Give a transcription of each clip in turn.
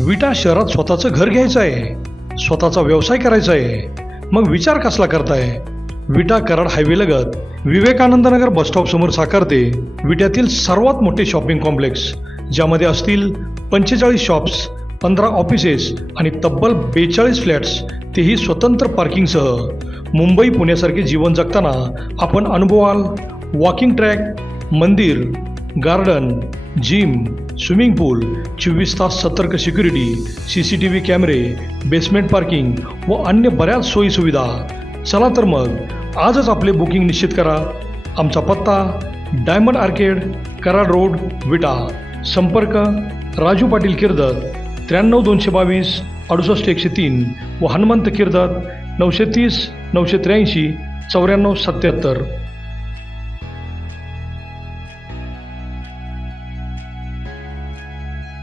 विटा शहरात स्वतःचं घर घ्यायचं आहे, स्वतःचा व्यवसाय करायचा आहे, मग विचार कसला करताय? विटा कराड हायवे लगत विवेकानंद नगर बसस्टॉप समोर साकारते विट्यातील सर्वात मोठे शॉपिंग कॉम्प्लेक्स, ज्यामध्ये असतील 45 शॉप्स, 15 ऑफिसेस आणि तब्बल 42 फ्लॅट्स, तेही स्वतंत्र पार्किंगसह. मुंबई पुण्यासारखे जीवन जगताना आपण अनुभवाल वॉकिंग ट्रॅक, मंदिर, गार्डन, जिम, स्विमिंग पूल, 24 तास सतर्क सिक्युरिटी, CCTV कॅमेरे, बेसमेंट पार्किंग व अन्य बऱ्याच सोयीसुविधा. चला तर मग आजच आपले बुकिंग निश्चित करा. आमचा पत्ता डायमंड आर्केड, कराड रोड, विटा. संपर्क राजू पाटील किर्दत 93 222 68 103 व हनुमंत किर्दत 930 983 94 77.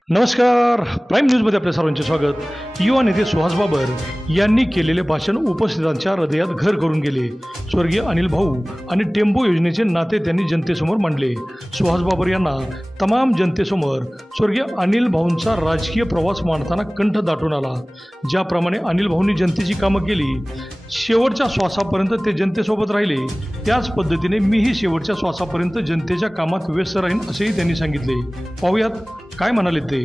नमस्कार. प्राईम न्यूजमध्ये आपल्या सर्वांचे स्वागत. युवा नेते सुहास बाबर यांनी केलेले भाषण उपस्थितांच्या हृदयात घर करून गेले. स्वर्गीय अनिल भाऊ आणि टेम्पो योजनेचे नाते त्यांनी जनतेसमोर मांडले. सुहास बाबर यांना तमाम जनतेसमोर स्वर्गीय अनिल भाऊंचा राजकीय प्रवास मांडताना कंठ दाटून आला. ज्याप्रमाणे अनिल भाऊंनी जनतेची कामं केली, शेवटच्या श्वासापर्यंत ते जनतेसोबत राहिले, त्याच पद्धतीने मीही शेवटच्या श्वासापर्यंत जनतेच्या कामात व्यस्त राहीन असेही त्यांनी सांगितले. पाहूयात काय म्हणाले ते.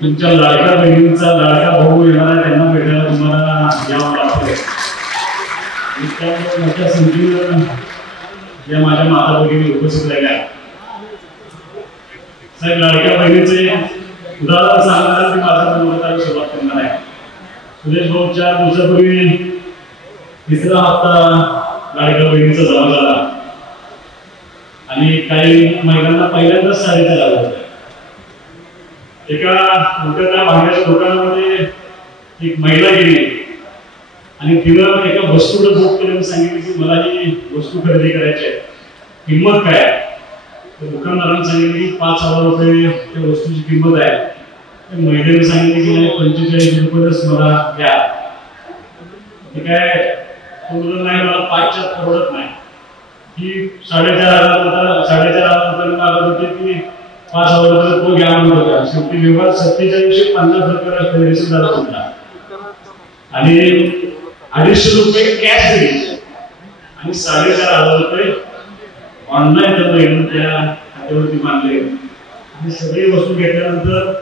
तुमच्या लाडक्या बहिणींचा लाडका भाऊ येणार, त्यांना भेटायला तुम्हाला यावं लागतं. मोठ्या संख्येनं या माझ्या माता भगिनी उपस्थित राहिल्या. साहेब, लाडक्या बहिणीचे उदाहरण सांगणार मी माझ्या बोलण्याला सुरुवात करणार आहे. सुरेश भाऊ 4 दिवसापूर्वी 3रा हप्ता लाडक्या बहिणीचा जमा झाला आणि काही महिलांना पहिल्यांदाच साडीचा लाभ होता. एका मोठ्या भांड्याच्या दुकानामध्ये एक महिला गेली आणि तिनं एका वस्तूला बुक केल्याने सांगितले की मला ही वस्तू खरेदी करायची आहे, किंमत काय? तर दुकानदाराने सांगितले की 5,000 रुपये त्या वस्तूची किंमत आहे. महिलेने सांगितले की 45 रुपयेच मला द्या. ठीक आहे, तो नाही, मला 5च्या परवडत नाही. ही 4,500 रुपये मागत होते की 5,000 रुपये तो घ्या म्हणत होता. शेवटी व्यवहार 4750 रुपयाला खरेदी झाला होता आणि 250 रुपये कॅश दिली आणि 4,500 रुपये ऑनलाईन त्या खात्यावरती मानले. आणि सगळी वस्तू घेतल्यानंतर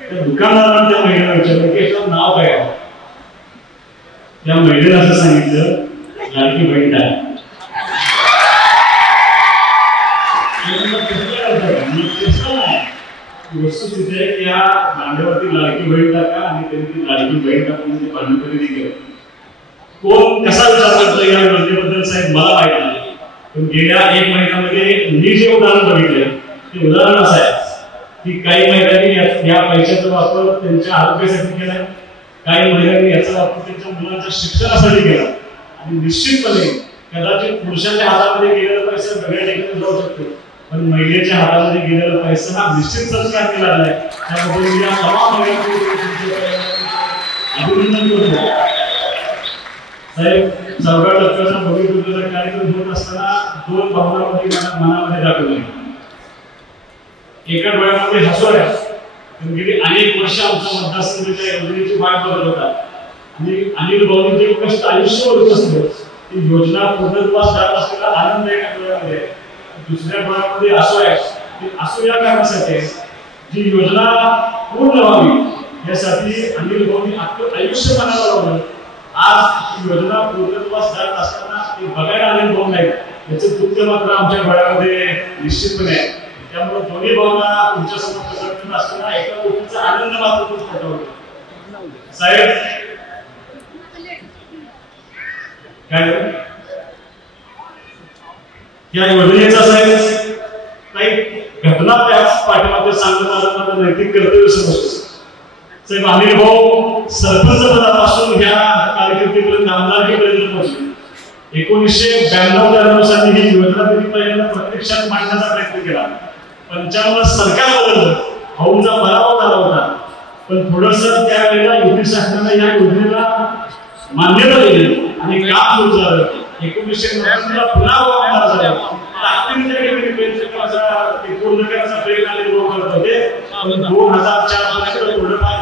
त्या दुकानदाराने त्या महिलेला विचारलं की याचं नाव काय आहे. त्या महिलेला असं सांगितलं, लाडकी बहीण आहे. वस्तू तिथे या मांड्यावरती लाडकी बहीण टाका आणि त्यांनी ती लाडकी बहीण टाकून ती भांडण खरेदी केलं. कोण कसा विचार करतो या योजनेबद्दल साहेब मला माहिती नाही, पण गेल्या 1 महिन्यामध्ये मी जे उदाहरण बघितले ते उदाहरण असं आहे की काही महिलांनी या पैशाचा वापर त्यांच्या आरोग्यासाठी केला, काही महिलांनी याचा वापर त्यांच्या मुलांच्या शिक्षणासाठी केला. आणि निश्चितपणे कदाचित पुरुषांच्या हातामध्ये गेलेला पैसा वेगळ्या ठिकाणी जाऊ शकतो, पण महिलेच्या हातामध्ये गेलेला पैसा हा निश्चित संस्कार केला आहे. त्याबद्दल मी या तमाम अभिनंदन करतो. साहेब, 4व्या टप्प्याचा भविष्य कार्यक्रम होत असताना 2 भावना मनामध्ये दाखवल्या. एका डोळ्यामध्ये हसू आहे, पण गेली अनेक वर्ष आमच्या मतदारसंघाच्या योजनेची वाट बघत होता आणि अनिल भाऊंनी जे कष्ट आयुष्यभर होत असतो ती योजना पूर्णत्वास जात असलेला आनंद एका डोळ्यामध्ये. दुसऱ्या डोळ्यामध्ये असो आहे की असो या कारणासाठी जी योजना पूर्ण व्हावी यासाठी अनिल भाऊंनी आपलं आयुष्य मनाला लावलं. आज योजना पूर्णत्वास जात असताना ते बघायला अनिल भाऊ नाही, याचं दुःख मात्र आमच्या डोळ्यामध्ये निश्चितपणे आहे. त्यामुळे दोन्ही भावना तुमच्या समोर प्रकट असताना एका गोष्टीचा आनंद मात्र खूप मोठा होतो. साहेब, काय या योजनेचा साहेब काही घटना त्या पाठीमागे सांगत माझं नैतिक कर्तव्य समजतो. साहेब, अनिल भाऊ सरपंच पदापासून ह्या कारकिर्दीपर्यंत आमदारकीपर्यंत पोहोचले. 1992 साली ही योजना त्यांनी पहिल्यांदा प्रत्यक्षात मांडण्याचा प्रयत्न केला. 55 सरकार बदललं, भाऊंचा पराभव झाला होता, पण थोडंसं त्यावेळेला युती शासनाने या योजनेला मान्यता दिली आणि काम सुरू झालं. 1990 ला पुन्हा आमदार झाले. पूर्ण करण्याचा प्रयत्न करत होते. 2004 पर्यंत थोडंफार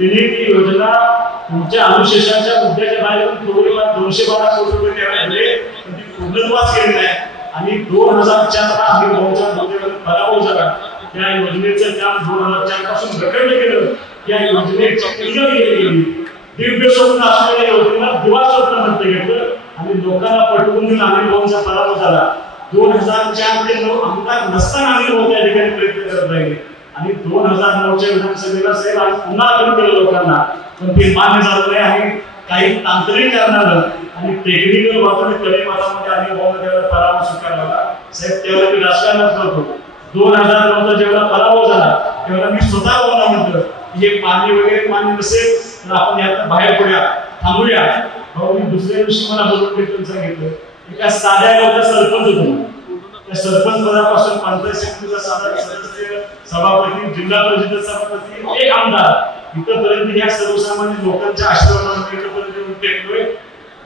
त्यांनी ती योजना तुमच्या अनुशेषाच्या मुद्द्याच्या बाहेर थोडेफार 212 कोटी रुपये देण्यात आले, पण ती पूर्णत्वाच केली नाही. आणि 2004 ला आम्ही भाऊच्या मुद्द्यावर पराभव झाला. त्या योजनेचं काम 2004 पासून रखडलं गेलं. त्या योजनेची किल्लत केली गेली. दिव्य स्वप्न असलेल्या योजनेला दिवा स्वप्न म्हणता घेतलं आणि लोकांना पटवून देऊन आम्ही भाऊचा पराभव झाला. 2004 ते 9 आमदार नसताना आम्ही भाऊ त्या ठिकाणी प्रयत्न करत राहिले आणि 2009च्या विधानसभेला साहेब आम्ही पुन्हा आग्रह केलं लोकांना, पण ते मान्य झालं नाही. आणि काही तांत्रिक कारणानं आणि टेक्निकल वापरून कमी मतामध्ये आम्ही भाऊला पराभव स्वीकारला. साहेब तेव्हा मी राजकारणात होतो. 2009चा जेव्हा पराभव झाला तेव्हा मी स्वतः भाऊला म्हटलं हे पाणी वगैरे पाणी नसेल तर आपण यातून बाहेर पडूया, थांबूया. भाऊ मी दुसऱ्या दिवशी मला बोलून भेटून सांगितलं एका साध्या गावचा सरपंच होतो. त्या सरपंच पदापासून पंचायत समितीचा सदस्य, सभापती, जिल्हा परिषद सभापती, एक आमदार इथपर्यंत या सर्वसामान्य लोकांच्या आशीर्वादाने इथपर्यंत येऊन टेकलोय.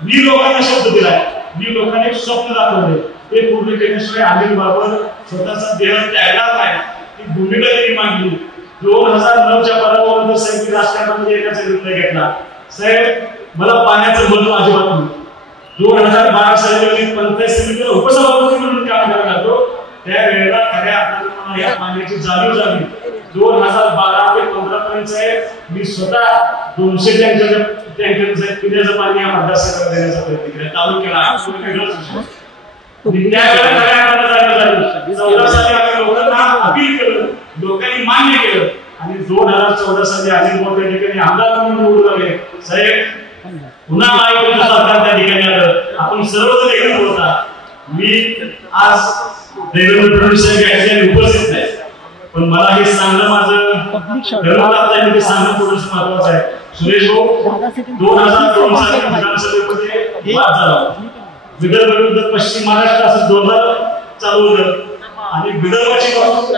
मी लोकांना शब्द दिलाय, मी लोकांना एक स्वप्न दाखवले, ते पूर्ण केल्याशिवाय अनिल बाबर स्वतःचा देह त्यागणार नाही ही भूमिका त्यांनी मांडली. 2009च्या पराभवानंतर साहेब राजकारणामध्ये येण्याचा निर्णय घेतला. साहेब मला पाण्याचं महत्व अजिबात नाही. 2012 साली मी पंचायत समितीला उपसभापती म्हणून काम करायला लागलो. त्यावेळेला खऱ्या अर्थाने मला या पाण्याची जाणीव झाली. 2012 ते 15 पर्यंत मी स्वतः 200 टँकर पिण्याचं पाणी या मतदारसंघाला देण्याचा प्रयत्न केला. तालुक्याला त्यावेळेला खऱ्या अर्थाने जाणीव झाली. 14 साली आम्ही लोकांना अपील केलं, लोकांनी मान्य केलं आणि 2014 साली अनिल भाऊ त्या ठिकाणी आमदार म्हणून निवडून आले. साहेब पुन्हा महायुतीचं सरकार त्या ठिकाणी आलं. आपण सर्वजण एकत्र होता. मी आज देवेंद्र फडणवीस साहेब या ठिकाणी उपस्थित नाही, पण मला हे सांगणं माझं गरज सांगणं थोडंसं महत्वाचं आहे. सुरेश भाऊ 2002 साली विधानसभेमध्ये वाद झाला. विदर्भ विरुद्ध पश्चिम महाराष्ट्र असं जोरदार चालू होतं आणि विदर्भाची बाजू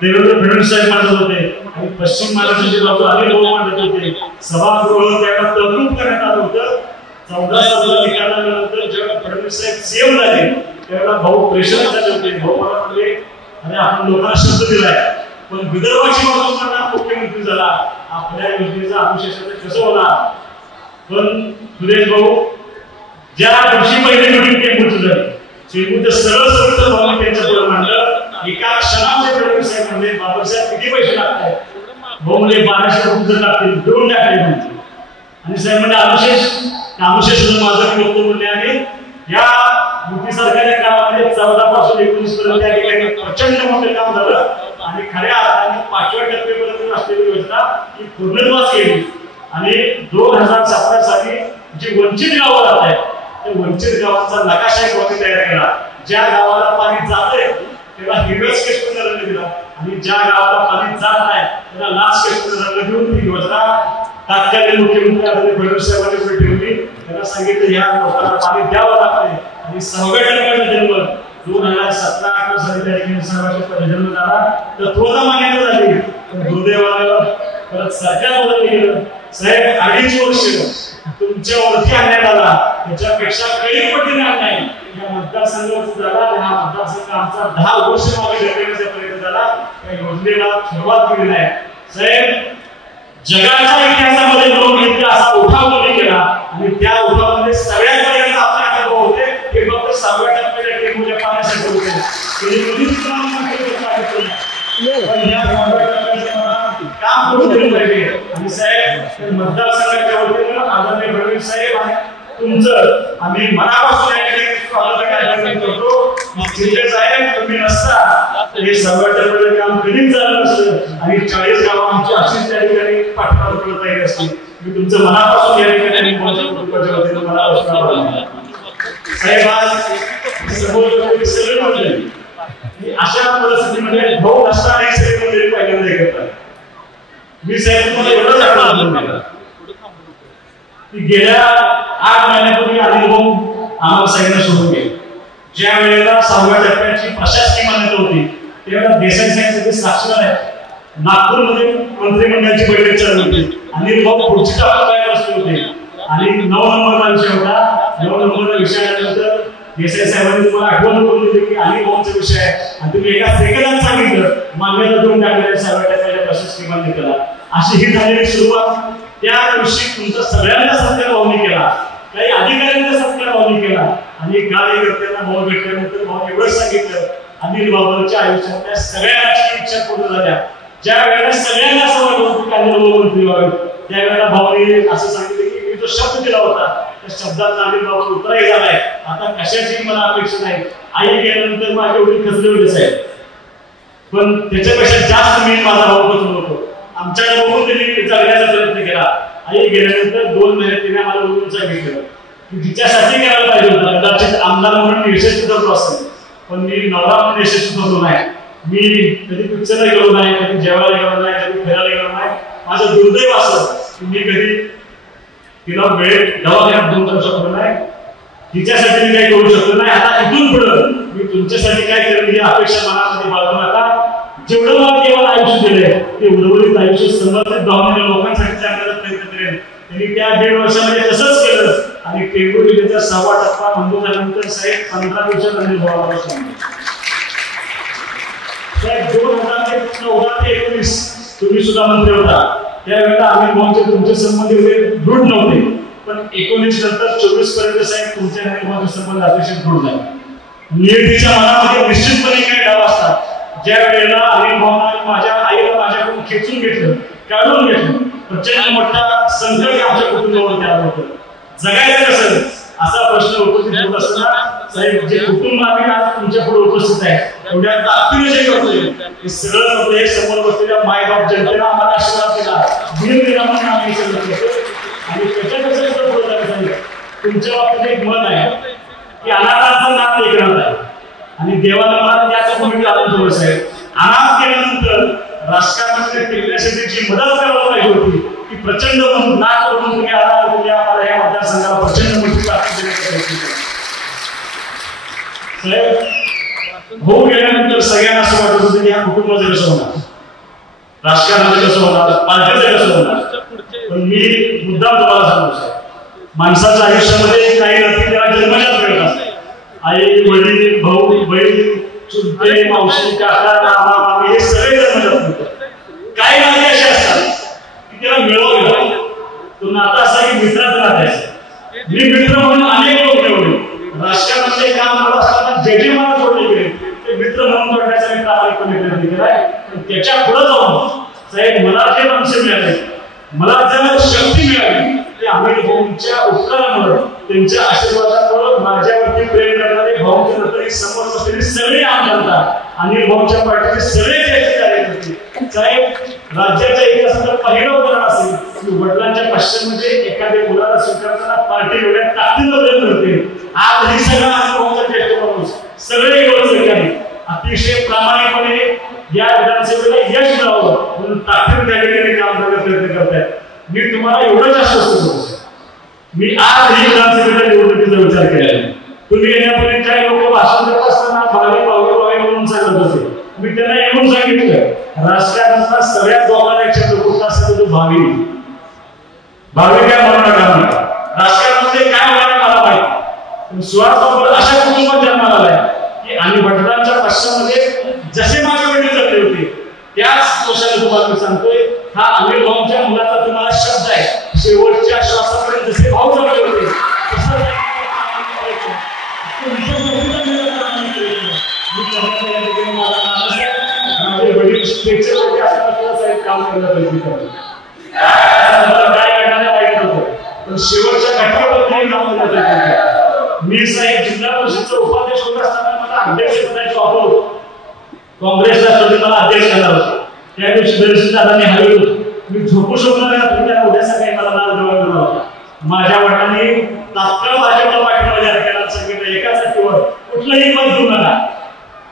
देवेंद्र फडणवीस साहेब मांडत होते आणि पश्चिम महाराष्ट्राची बाजू अनिल भाऊ मांडत होते. सभागृह त्याला तरतूद करण्यात आलं होतं. 14 साली निकालानंतर जेव्हा फडणवीस साहेब सीएम झाले त्यावेळेला भाऊ प्रेशर झाले होते. भाऊ मला म्हणले अरे आपण लोकांना शब्द दिलाय, पण विदर्भाची बाजू करणारा मुख्यमंत्री झाला, आपल्या योजनेचा अनुशेषाचं कसं होणार. पण सुरेश भाऊ ज्या दिवशी पहिली मीटिंग टेंबूची झाली टेंबूचं सरळ सरळ भाऊ त्यांच्या पुढे मांडलं. एका क्षणामध्ये फडणवीस साहेब म्हणले बाबासाहेब किती पैसे लागतात. भाऊ म्हणजे 1200 रुपये लागतील, देऊन टाकले म्हणते. आणि साहेब म्हणजे अनुशेष माझं वक्तव्य म्हणले आणि या युती सरकारच्या काळामध्ये 14 पासून 19 पर्यंत त्या ठिकाणी प्रचंड मोठे काम झालं आणि खऱ्या अर्थाने 5व्या टप्प्यापर्यंत असलेली योजना ही पूर्णत्वास केली. आणि 2017 साली जी वंचित गावं राहत आहेत त्या वंचित गावांचा नकाशा एक वगैरे तयार केला. ज्या गावाला पाणी जातंय त्याला हिरव्या स्केचमध्ये रंग दिला आणि ज्या गावाला पाणी जात नाही त्याला लाल स्केचमध्ये रंग देऊन ती योजना तात्कालीन मुख्यमंत्री आदरणीय फडणवीस साहेबांनी पुढे ठेवली. त्यांना सांगितलं या लोकांना पाणी द्यावं लागतंय आणि 6व्या टप्प्याचा जन्म 2017-18 साली त्या ठिकाणी 6व्या टप्प्याचा जन्म झाला. तर थोडा मान्यता झाली, पण दुर्दैवानं परत सरकार बदललं गेलं. साहेब 2.5 वर्ष तुमच्यावरती अन्याय झाला, त्याच्यापेक्षा काही पटीने अन्याय या मतदारसंघावरती झाला. हा मतदारसंघ आमचा 10 वर्ष मागे ढकलण्याचा प्रयत्न झाला. या योजनेला सुरुवात केली नाही. साहेब जगाच्या इतिहासामध्ये लोक इतका असा उठाव कोणी केला आणि त्या उठावामध्ये सगळ्यात पहिल्यांदा आपल्या अनुभव होते हे फक्त 6व्या टप्प्याच्या टेंबूच्या पाण्यासाठी होते. काम करून दिलं पाहिजे. आणि साहेब मतदारसंघाच्या वतीनं आदरणीय फडणवीस साहेब आणि तुमचं आम्ही मनापासून करतो. साहेब तुम्ही नसता हे 6व्या टप्प्याचं काम कधीच झालं नसतं आणि 40 गावं आमची अशीच त्या ठिकाणी पाठपुरावा करत राहिली असती. मी तुमचं मनापासून या ठिकाणी कुटुंबाच्या वतीनं मनापासून आभार मानतो. साहेब आज समोर सगळे म्हणले अशा परिस्थितीमध्ये भाऊ नसताना सगळे पहिल्यांदा हे करतात. मी साहेब तुम्हाला एवढंच आठवण की गेल्या 8 महिन्यापूर्वी अनिल भाऊ आम्हाला सगळ्यांना सोडून गेले. ज्या वेळेला 6व्या टप्प्याची प्रशासकीय मान्यता होती त्यावेळेला देसाई साहेब साक्षीदार आहेत. नागपूरमध्ये मंत्रिमंडळाची बैठक चालू होती. अनिल भाऊ पुढची टप्पा काय बसले होते आणि 9 नंबरचा विषय होता. 9 नंबरचा विषय आल्यानंतर देसाई साहेबांनी तुम्हाला आठवण करून दिली की अनिल भाऊचा विषय आहे आणि तुम्ही एका सेकंदात सांगितलं मान्यता देऊन टाकल्या 6व्या टप्प्याच्या बसेस किमान केला. अशी ही झालेली सुरुवात. त्या दिवशी तुमचा सगळ्यांना सत्कार भावनी केला, काही अधिकाऱ्यांचा सत्कार भावनी केला आणि कार्यकर्त्यांना भाऊ भेटल्यानंतर भाऊ एवढंच सांगितलं, अनिल बाबांच्या आयुष्यातल्या सगळ्यांची इच्छा पूर्ण झाल्या. ज्या वेळेला सगळ्यांना असं वाटत होतं की अनिल बाबा मंत्री व्हावे, त्यावेळेला भाऊने असं सांगितलं की मी जो शब्द दिला होता त्या शब्दात अनिल बाबा उतराही झालाय. आता कशाची मला अपेक्षा नाही. आई गेल्यानंतर माझे वडील खचले होते साहेब, पण त्याच्यापेक्षा जास्त मी माझा भाऊ खचलो होतो. आमच्याकडे बघून त्यांनी जगण्याचा प्रयत्न केला. आई गेल्यानंतर 2 महिने तिने आम्हाला बोलून सांगितलं की तिच्यासाठी करायला पाहिजे होतं. कदाचित आमदार म्हणून यशस्वी ठरलो असेल, पण मी नवरा म्हणून यशस्वी ठरलो नाही. मी कधी पिक्चरला गेलो नाही, कधी जेवायला गेलो नाही, कधी फिरायला गेलो नाही. माझं दुर्दैव असं की मी कधी तिला वेळ दवाखान्यात 2 करू शकलो नाही. तिच्यासाठी मी काही करू शकलो नाही. आता इथून पुढे मी तुमच्यासाठी काय करेल ही अपेक्षा मनामध्ये बाळगू नका. जेवढं मला देवाला आयुष्य दिलंय ते उर्वरित आयुष्य समर्पित भावनेने लोकांसाठी जगण्याचा प्रयत्न करेल. त्यांनी त्या 1.5 वर्षामध्ये तसंच केलं आणि टेंबू जिल्ह्याचा 6वा टप्पा मंजूर झाल्यानंतर साहेब 15 दिवसात अनिल भावाला सांगितलं. साहेब 2014 ते 19 तुम्ही सुद्धा मंत्री होता. त्यावेळेला अनिल भाऊंचे तुमचे संबंध एवढे दृढ नव्हते, पण 19 नंतर 24 पर्यंत साहेब तुमचे अनिल भाऊंचे संबंध अतिशय दृढ झाले. नियतीच्या मनामध्ये निश्चितपणे काही डाव असतात. ज्या वेळेला अनिल भाऊंना माझ्या आईला माझ्याकडून खेचून घेतलं, काढून घेतलं, प्रचंड मोठा संकट आमच्या कुटुंबावरती आलं होतं. जगायचं कसं असा प्रश्न उपस्थित होत असताना साहेब जे कुटुंब आम्ही आज तुमच्या पुढे उपस्थित आहे एवढ्या ताकदीने जे करतोय हे सगळं आपलं एक समोर बसलेल्या मायबाप जनतेला आम्हाला आशीर्वाद दिला, धीर दिला म्हणून आम्ही सगळं करतो. आणि त्याच्यापेक्षा पुढे जायचं सांगितलं. तुमच्या बाबतीत एक मत आहे की अनाथांचा नाथ एक नाथ आहे आणि देवाला मला त्याच भूमिका आलं थोडं साहेब. अनाथ केल्यानंतर राजकारणामध्ये टिकण्यासाठी जी मदत करायला पाहिजे होती ती प्रचंड म्हणून ना करून तुम्ही आला, तुम्ही आम्हाला या मतदारसंघाला प्रचंड मोठी ताकद देण्याचा प्रयत्न केला साहेब. होऊ गेल्यानंतर सगळ्यांना असं वाटत होतं की ह्या कुटुंबाचं कसं होणार, राजकारणाचं कसं होणार, पार्टीचं कसं होणार. पण मी मुद्दाम तुम्हाला सांगतो साहेब, माणसाच्या आयुष्यामध्ये काही नक्की त्याला जन्मजात मिळत असते. आई वडील भाऊ बहीण चुलते मावशी काका मामा मामी हे सगळे जन्मजात मिळतात. काही नाते असे असतात की त्याला मिळवावे लागतात. तो नाता असा की मित्राचं नाते असतं. मी मित्र म्हणून अनेक लोक मिळवले. राजकारणाचे काम करत असताना जे जे मला जोडले गेले ते मित्र म्हणून जोडण्याचा मी प्रामाणिकपणे प्रयत्न केलाय. पण त्याच्या पुढे जाऊन साहेब मला जे माणसं मिळाले, मला ज्या शक्ती मिळाली ते अनिल भाऊंच्या उपकारामुळे, त्यांच्या आशीर्वादामुळे माझ्यावरती प्रेम करणारे भाऊंच्या नंतर समोर बसलेले सगळे आमदार, अनिल भाऊंच्या पार्टीचे सगळे ज्येष्ठ कार्यकर्ते साहेब. राज्याच्या इतिहासात पहिलं उदाहरण असेल की वडिलांच्या पश्चिममध्ये एखाद्या मुलाला स्वीकारताना पार्टी एवढ्या ताकदीनं प्रयत्न करते. आज हे सगळं अनिल भाऊंचा ज्येष्ठ माणूस सगळे सरकारी अतिशय प्रामाणिकपणे या विधानसभेला यश मिळावं म्हणून ताकद द्यायला काम करण्याचा प्रयत्न करतायत. मी तुम्हाला एवढंच आश्वस्त करतो, मी आज ही विधानसभेच्या निवडणुकीचा विचार केला. तुम्ही येण्यापूर्वी काही लोक भाषण देत असताना भावी भावी म्हणून सांगत होते. मी त्यांना येऊन सांगितलं राजकारणाचा सगळ्यात धोकादायक शब्द कुठला असतो तो भावी. भावी काय म्हणू नका म्हणा. राजकारणामध्ये काय होणार मला माहिती. सुहास अशा कुटुंबात जन्माला आलाय की आणि वडिलांच्या पश्चामध्ये जसे माझे वडील जगले होते त्याच गोष्टी तुम्हाला मी सांगतोय. हा अनिल भाऊंच्या मुलाचा तुम्हाला शब्द आहे. शेवटच्या श्वासापर्यंत जसे भाऊ जगले होते तसं माझे वडील काम करायला पाहिजे. काय करण्याला माहित नव्हतं पण शेवटच्या घटकावरती काम करायला पाहिजे. मी साहेब जिल्हा परिषदचा उपाध्यक्ष होत असताना मला अध्यक्ष पदाची ऑफर होती. काँग्रेसला मला अध्यक्ष करणार होते. त्या दिवशी दर्शन दादांनी हरवलं होतं. मी झोपू शकलो नाही. त्या उद्या सकाळी मला लाल डोळा दिला होता. माझ्या वडिलांनी तात्काळ भाजपला पाठिंबा जाहीर केला. सांगितलं एका जातीवर कुठलंही मत देऊ नका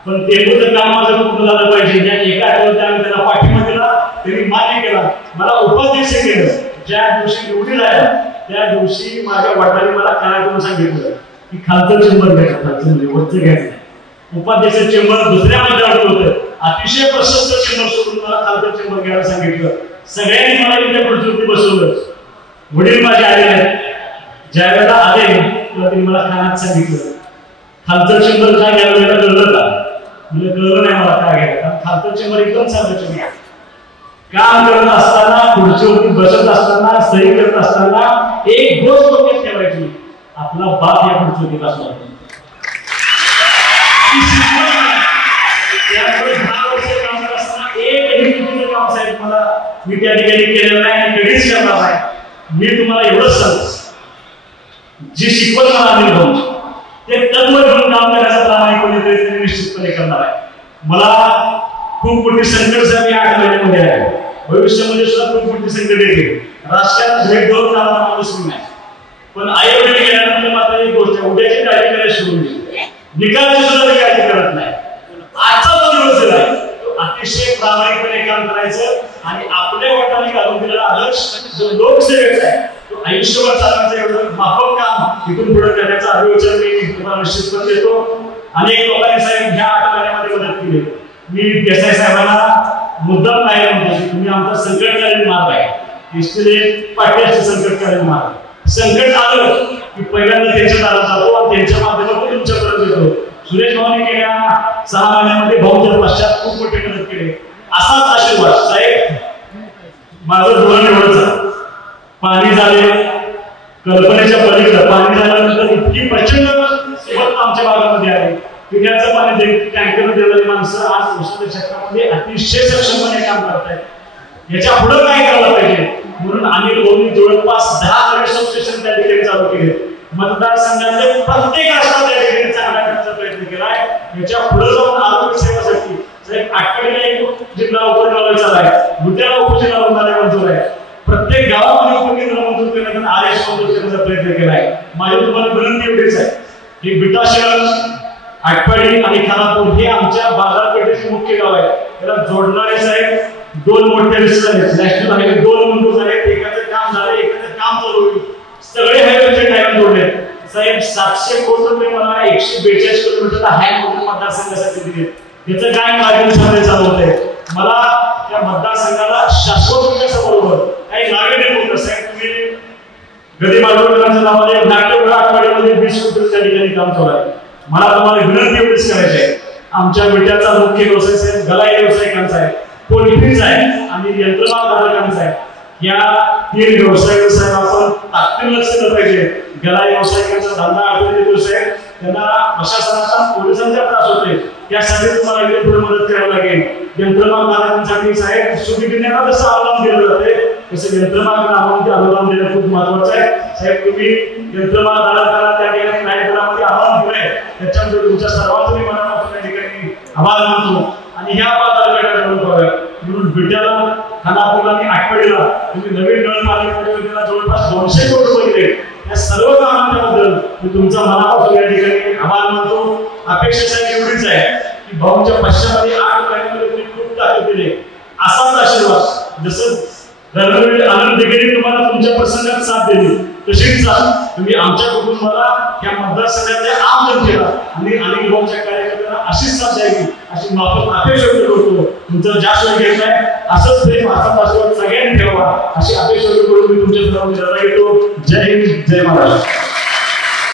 पण तेवढं काम माझं पूर्ण झालं पाहिजे. ज्या एका आठवड्यात आम्ही त्याला पाठिंबा दिला त्यांनी मान्य केला. मला उपाध्यक्ष केलं. ज्या दिवशी निवडी झाल्या त्या दिवशी माझ्या वडिलांनी मला काय करून सांगितलं की खालचं चेंबर घ्यायचं, खालचं म्हणजे वरचं घ्यायचं. उपाध्यक्ष चेंबर दुसऱ्या मंडळात होतं. अतिशय प्रशस्त चेंबर सोडून मला खालचं चेंबर घ्यायला सांगितलं. सगळ्यांनी मला इथे खुर्चीवरती बसवलं. वडील माझे आले नाहीत. ज्या वेळेला आले तेव्हा त्यांनी मला कानात सांगितलं खालचं चेंबर काय घ्यायला वेळेला कळलं का? म्हणजे कळलं नाही मला काय घ्यायला. खालचं चेंबर एकदम साधं चेंबर. काम करत असताना, खुर्चीवरती बसत असताना, सही करत असताना एक गोष्ट डोक्यात ठेवायची, आपला बाप या खुर्चीवरती बसला होता. त्यामुळे 10 वर्ष काम करत असताना एकही चुकीचं काम साहेब मला मी त्या ठिकाणी केलेलं नाही आणि कधीच करणार नाही. मी तुम्हाला एवढंच सांगतो, जी शिकवण मला अनिल भाऊ ते तत्व घेऊन काम करायचा प्रामाणिकपणे प्रयत्न निश्चितपणे करणार आहे. मला खूप मोठी संकट साहेब या 8 महिन्यामध्ये आहे. भविष्यामध्ये सुद्धा खूप मोठी संकट येते. राजकारणात भेट देऊन जाणारा माणूस मी नाही, पण आईवडील गेल्यानंतर मात्र एक गोष्ट आहे, उद्याची काळजी करायला सोडून दिली, निकालाची सुद्धा काळजी करत नाही. आजचा जो दिवस आहे अतिशय प्रामाणिकपणे काम करायचं आणि आपल्या वाटाने घालून दिलेला आदर्श जो लोकसेवेचा आहे तो आयुष्यभर चालण्याचं एवढं माफक काम इथून पुढे करण्याचा अभिवचन मी तुम्हाला निश्चितपणे देतो. अनेक लोकांनी साहेब ह्या 8 महिन्यामध्ये मदत केली. मी देसाई साहेबांना मुद्दाम नाही म्हणतो, तुम्ही आमचा संकटकालीन मार्ग आहे, इसलिए पाठ्याचे संकटकालीन मार्ग. संकट आलं की पहिल्यांदा त्यांच्या दारात जातो आणि त्यांच्या माध्यमातून तुमच्यापर्यंत येतो. सुरेश भाऊने गेल्या 6 महिन्यामध्ये भाऊच्या पश्चात खूप मोठी मदत केली. असाच आशीर्वाद साहेब. माझं धोरण एवढंच, पाणी झाले कल्पनेच्या पलीकडे, पाणी झाल्यानंतर इतकी प्रचंड सेवक आमच्या भागामध्ये आहे. पिण्याचं पाणी टँकर देणारी माणसं आज दुसऱ्या क्षेत्रामध्ये अतिशय सक्षमपणे काम करतायत. याच्या पुढे काय करायला पाहिजे म्हणून अनिल भाऊंनी जवळपास 10 नवे सबस्टेशन त्या ठिकाणी चालू केले. मतदारसंघाचे प्रत्येक रस्ता त्या ठिकाणी चांगला करण्याचा प्रयत्न केलाय. याच्या पुढे जाऊन आरोग्य सेवेसाठी साहेब आठवड्याला एक जिल्हा उपकेंद्र आहे, दुसऱ्याला उपजिल्हा रुग्णालय मंजूर आहे. प्रत्येक गावामध्ये उपकेंद्र मंजूर करण्याचा आदेश मंजूर करण्याचा प्रयत्न केलाय. माझी तुम्हाला विनंती एवढीच आहे की विटा शहर, आटपाडी आणि खानापूर हे आमच्या बाजारपेठेचे मुख्य गाव आहे. त्याला जोडणारे साहेब 2 मोठे रस्ते आहेत. नॅशनल हायवे 2 मंजूर झाले, एकाचं काम झालं, एकाचं काम चालू होईल. सगळे हायवेचे टाइम जोडले साहेब. 700 कोटी रुपये मला 142 किलोमीटरला हायवे मतदारसंघासाठी दिले. याचं काय कार्य चालू होते. मला त्या मतदारसंघाला शाश्वत विकासाबरोबर काही नावे देतो. साहेब तुम्ही गदी माडगुळकरांच्या नावाने नाट्यगृह आठवड्यामध्ये 20 कोटी त्या ठिकाणी काम चालू आहे. मला तुम्हाला विनंती एवढीच करायची आहे, आमच्या विट्याचा मुख्य व्यवसाय साहेब गलाई व्यावसायिकांचा आहे, पोल्ट्रीचा आहे आणि यंत्रमागधारकांचा आहे. या 3 व्यवसाय साहेब आपण ताकदीने लक्ष दिलं पाहिजे. गलाई व्यावसायिकांचा धंदा आठवडे दिवस आहे, त्यांना प्रशासनाचा पोलिसांचा त्रास होते, त्यासाठी तुम्हाला इकडे पुढे मदत करावी लागेल. यंत्रमागधारकांसाठी साहेब सुविधेला जसं अनुदान दिलं जाते तसं यंत्रमागधारकांना अनुदान देणं खूप महत्वाचं आहे. साहेब तुम्ही यंत्रमागधारकांना त्या ठिकाणी नाही दरामध्ये आव्हान दिलंय, त्याच्यामुळे तुमच्या सर्वांचं मनापासून त्या ठिकाणी आभार मानतो. आणि ह्या बाजारपेठा म्हणून विट्याला, खानापूरला आणि आटपाडीला तुम्ही नवीन नळ पाणी योजनेला जवळपास 200 कोटी रुपये दिले. या सर्व कामांबद्दल मी तुमचा मनापासून या ठिकाणी आभार मानतो. अपेक्षा साहेब एवढीच आहे की भाऊच्या पश्चामध्ये 8 महिन्यामध्ये तुम्ही खूप ताकद दिली. असाच आशीर्वाद जसं धर्मवीर आनंद दिगेने तुम्हाला तुमच्या प्रसंगात साथ दिली तशीच साथ तुम्ही आमच्या कुटुंबाला या मतदारसंघातल्या आम जनतेला आणि अनिल भाऊच्या कार्यकर्त्यांना अशीच साथ द्यावी अशी माफक अपेक्षा व्यक्त करतो. तुमचं जास्त वेळ घेत नाही, असंच प्रेम आशीर्वाद सगळ्यांनी ठेवा अशी अपेक्षा व्यक्त करून मी तुमच्या सर्वांची रजा घेतो. जय हिंद, जय महाराष्ट्र.